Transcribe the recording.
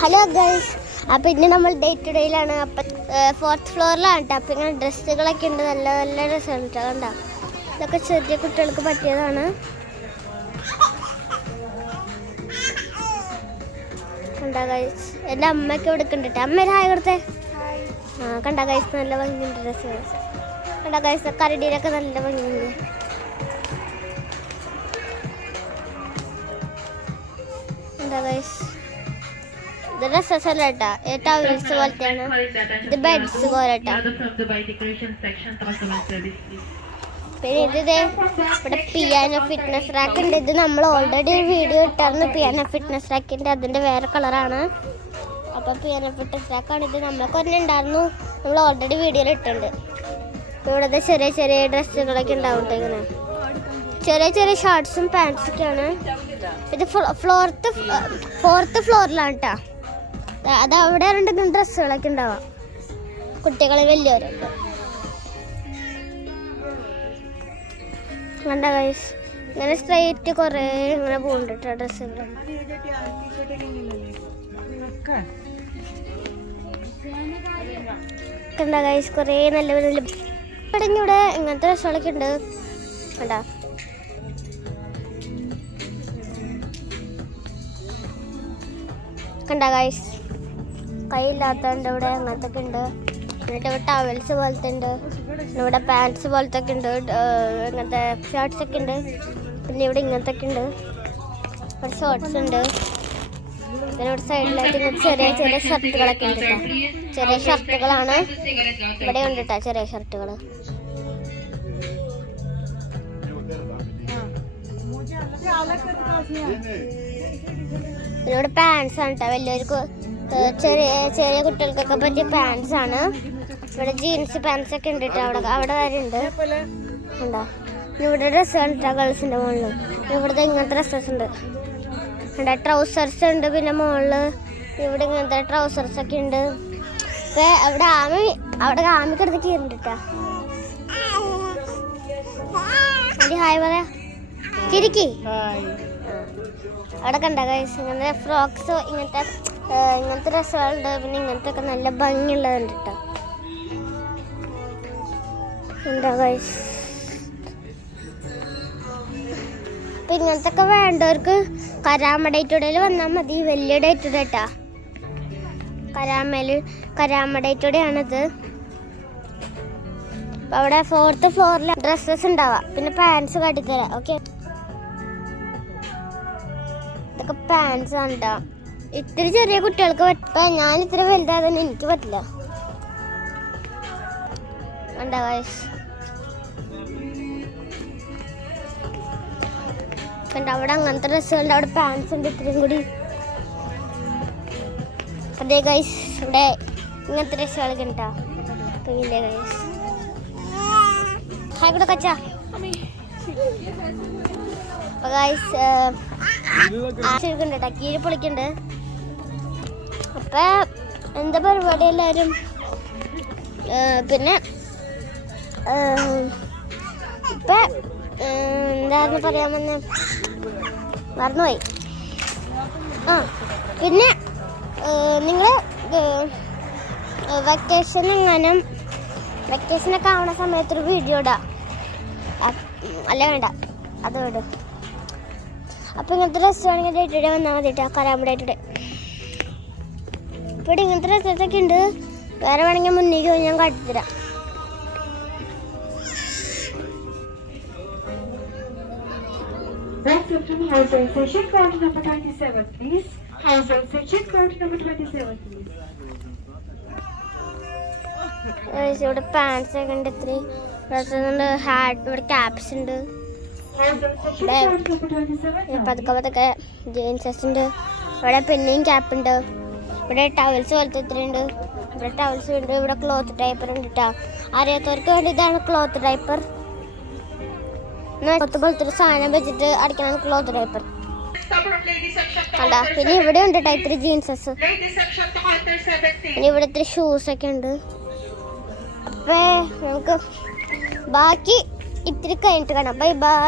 Hello guys, അപ്പോൾ ഇന്ന് നമ്മൾ ഡേ ടു ഡേയിലാണ്. അപ്പം 4th ഫ്ലോറിലാണ് കേട്ടോ. അപ്പം ഇങ്ങനെ ഡ്രസ്സുകളൊക്കെ ഉണ്ട്, നല്ല നല്ല ഡ്രസ്സുണ്ട് കണ്ടോ. ഇതൊക്കെ ചെറിയ കുട്ടികൾക്ക് പറ്റിയതാണ്. കണ്ടാ ഗൈസ്, എൻ്റെ അമ്മയ്ക്ക് കൊടുക്കുന്നുണ്ട് കേട്ടോ. അമ്മ ഹായ് കൊടുത്തേ. കണ്ടാ ഗൈസ്, നല്ല ഭംഗിയുണ്ട് ഡ്രസ്സ്. കണ്ടാ ഗൈസ്, കരടിയിലൊക്കെ നല്ല ഭംഗിയുണ്ട്. കണ്ടാ ഗൈസ്, ഇത് ഡ്രസ്സസ് അല്ല കേട്ടോ, ടവൽസ് പോലത്തെയാണ്. ഇത് ബെഡ്സ് പോലെ കേട്ടോ. പിന്നെ ഇത് ഇവിടെ പിയാനോ ഫിറ്റ്നസ് റാക്ക് ഉണ്ട്. ഇത് നമ്മൾ ഓൾറെഡി ഒരു വീഡിയോ ഇട്ടായിരുന്നു പിയാനോ ഫിറ്റ്നസ് റാക്കിൻ്റെ. അതിൻ്റെ വേറെ കളറാണ്. അപ്പോൾ പിയാനോ ഫിറ്റ്നസ് റാക്കാണ് ഇത്. നമ്മളൊക്കെ ഒരെണ്ണം ഉണ്ടായിരുന്നു, നമ്മൾ ഓൾറെഡി വീഡിയോയിൽ ഇട്ടുണ്ട്. ഇവിടുത്തെ ചെറിയ ചെറിയ ഡ്രസ്സുകളൊക്കെ ഉണ്ടാവും കേട്ടോ. ഇങ്ങനെ ചെറിയ ചെറിയ ഷർട്ട്സും പാൻസൊക്കെയാണ്. ഇത് 4th ഫ്ലോറിലാണ് കേട്ടോ. അത് അവിടെ രണ്ടെങ്കിലും ഡ്രസ്സുകളൊക്കെ ഉണ്ടാവാം, കുട്ടികൾ വലിയവരുണ്ട്. കണ്ട ഗൈസ്, ഇങ്ങനെ സ്ട്രൈറ്റ് കുറേ ഇങ്ങനെ പോകുന്നുണ്ട് ഡ്രസ്സുകൾ. കണ്ട ഗൈസ്, കുറേ നല്ല നല്ല ഇവിടെ ഇങ്ങനത്തെ ഡ്രസ്സുകളൊക്കെ ഉണ്ട്. കണ്ടാ കണ്ട ഗൈസ്, കൈയില്ലാത്തതുണ്ട് ഇവിടെ. അങ്ങനത്തെ ഒക്കെ ഉണ്ട്. എന്നിട്ട് ഇവിടെ ടവൽസ് പോലത്തെ ഉണ്ട്, ഇവിടെ പാൻസ് പോലത്തെ ഒക്കെ ഉണ്ട്, ഇങ്ങനത്തെ ഷർട്ട്സ് ഒക്കെ ഉണ്ട്. പിന്നെ ഇവിടെ ഇങ്ങനത്തെ ഒക്കെ ഉണ്ട്, ഇവിടെ ഷോർട്ട്സ് ഉണ്ട്. പിന്നെ ഇവിടെ സൈഡിലായിട്ട് ഇങ്ങനത്തെ ചെറിയ ചെറിയ ഷർട്ടുകളൊക്കെ ഉണ്ട് കേട്ടോ. ചെറിയ ഷർട്ടുകളാണ് ഇവിടെ ഉണ്ട് കേട്ടോ, ചെറിയ ഷർട്ടുകൾ. ഇവിടെ പാൻസ് ആണ് കേട്ടോ, വലിയവർക്ക് ചെറിയ ചെറിയ കുട്ടികൾക്കൊക്കെ പറ്റിയ പാൻസ് ആണ്. ഇവിടെ ജീൻസ് പാൻസ് ഒക്കെ ഉണ്ട് കേട്ടോ. അവിടെ വരെ ഉണ്ട്. ഉണ്ടോ ഇവിടെ ഡ്രസ്സ് കണ്ടിട്ടാ ഗേൾസിൻ്റെ മുകളിൽ. ഇവിടുത്തെ ഇങ്ങനത്തെ ഡ്രസ്സസ് ഉണ്ട്. ഇവിടെ ട്രൗസർസ് ഉണ്ട്. പിന്നെ മുകളിൽ ഇവിടെ ഇങ്ങനത്തെ ട്രൗസർസ് ഒക്കെ ഉണ്ട്. ഇപ്പം അവിടെ ആമി കിടന്ന് കീറുണ്ട് കേട്ടോ. ഹായ് പറയാ ചിരിക്കി. അവിടെ കണ്ട ഗൈസ്, ഇങ്ങനത്തെ ഫ്രോക്സ്, ഇങ്ങനത്തെ ഡ്രസ്സുകളുണ്ട്. പിന്നെ ഇങ്ങനത്തെ ഒക്കെ നല്ല ഭംഗിയുള്ളതുണ്ട് കേട്ടോ. എന്താ ഗൈസ്, അപ്പം ഇങ്ങനത്തെ ഒക്കെ വേണ്ടവർക്ക് കരാമ ഡേ ടു ഡേയിൽ വന്നാൽ മതി. വലിയ ഡേ ടു ഡേ കേട്ടോ. കരാമ ഡേ ടു ഡേ ആണിത്. അപ്പം അവിടെ 4th ഫ്ലോറിൽ ഡ്രസ്സസ് ഉണ്ടാവാം. പിന്നെ പാൻസ് കാട്ടിത്തരാം. ഓക്കെ, ഇതൊക്കെ പാൻസ് ആണ് കേട്ടോ. ഇത്തിരി ചെറിയ കുട്ടികൾക്ക് പറ്റും. ഞാൻ ഇത്തിരി വലുതാതെ എനിക്ക് പറ്റില്ല. കണ്ടോ ഗൈസ്, കണ്ടോ അവിടെ അങ്ങനത്തെ ഡ്രസ്സുകളുണ്ട്. അവിടെ പാൻസ് ഉണ്ട് ഇത്രയും കൂടി. അതെ ഗൈസ്, ഇവിടെ ഇങ്ങനത്തെ ഡ്രസ്സുകളൊക്കെ ഉണ്ടോ. പിന്നെ ഗൈസ് ഹായ് കൂടെ കച്ചാ. അപ്പോൾ ഗൈസ് ആശിക്കുന്നുണ്ട് കേട്ടോ, കീഴ് പൊളിക്കുന്നുണ്ട്. അപ്പം എന്താ പരിപാടി എല്ലാവരും? പിന്നെ ഇപ്പം എന്തായിരുന്നു പറയാമെന്ന് മറന്നുപോയി. പിന്നെ നിങ്ങൾ വെക്കേഷനൊക്കെ ആവണ സമയത്തൊരു വീഡിയോ ഇടാം. അല്ല വേണ്ട, അത് വിടും. അപ്പോൾ ഇങ്ങനത്തെ ഡ്രസ്സ് വേണമെങ്കിൽ ഡേ ടു ഡേ വന്നാൽ മതി കേട്ടോ. Karama day to day. ഇവിടെ ഇങ്ങനത്തെ ഡ്രസ്സൊക്കെ ഉണ്ട്. വേറെ വേണമെങ്കിൽ മുന്നേക്ക് പോയി ഞാൻ കാട്ടിത്തരാം. ഇവിടെ പാൻസ് ഒക്കെ ഉണ്ട്. ഇത്രയും ഡ്രസ്സുണ്ട്. ഹാറ്റ്, ഇവിടെ ക്യാപ്സ് ഉണ്ട്. പതുക്കെ ജീൻസസ് ഉണ്ട്. ഇവിടെ പിന്നെയും ക്യാപ്പ് ഉണ്ട്. ഇവിടെ ടവൽസ് പോലത്തെ ഇത്രയുണ്ട്. ഇവിടെ ടവൽസ് ഉണ്ട്. ഇവിടെ ക്ലോത്ത് ഡൈപ്പർ ഉണ്ട് കേട്ടോ. അറിയാത്തവർക്ക് വേണ്ടി ഇതാണ് ക്ലോത്ത് ഡൈപ്പർ. ക്ലോത്ത് പോലത്തെ ഒരു സാധനം വെച്ചിട്ട് അടിക്കണം ക്ലോത്ത് ഡൈപ്പർ. കണ്ടാ, പിന്നെ ഇവിടെ ഉണ്ട് കേട്ടോ ഇത്തിരി ജീൻസസ്. പിന്നെ ഇവിടെ ഇത്തിരി ഷൂസൊക്കെ ഉണ്ട്. അപ്പോൾ നമുക്ക് ബാക്കി ഇത്തിരി കഴിഞ്ഞിട്ട് കാണാം. Bye bye.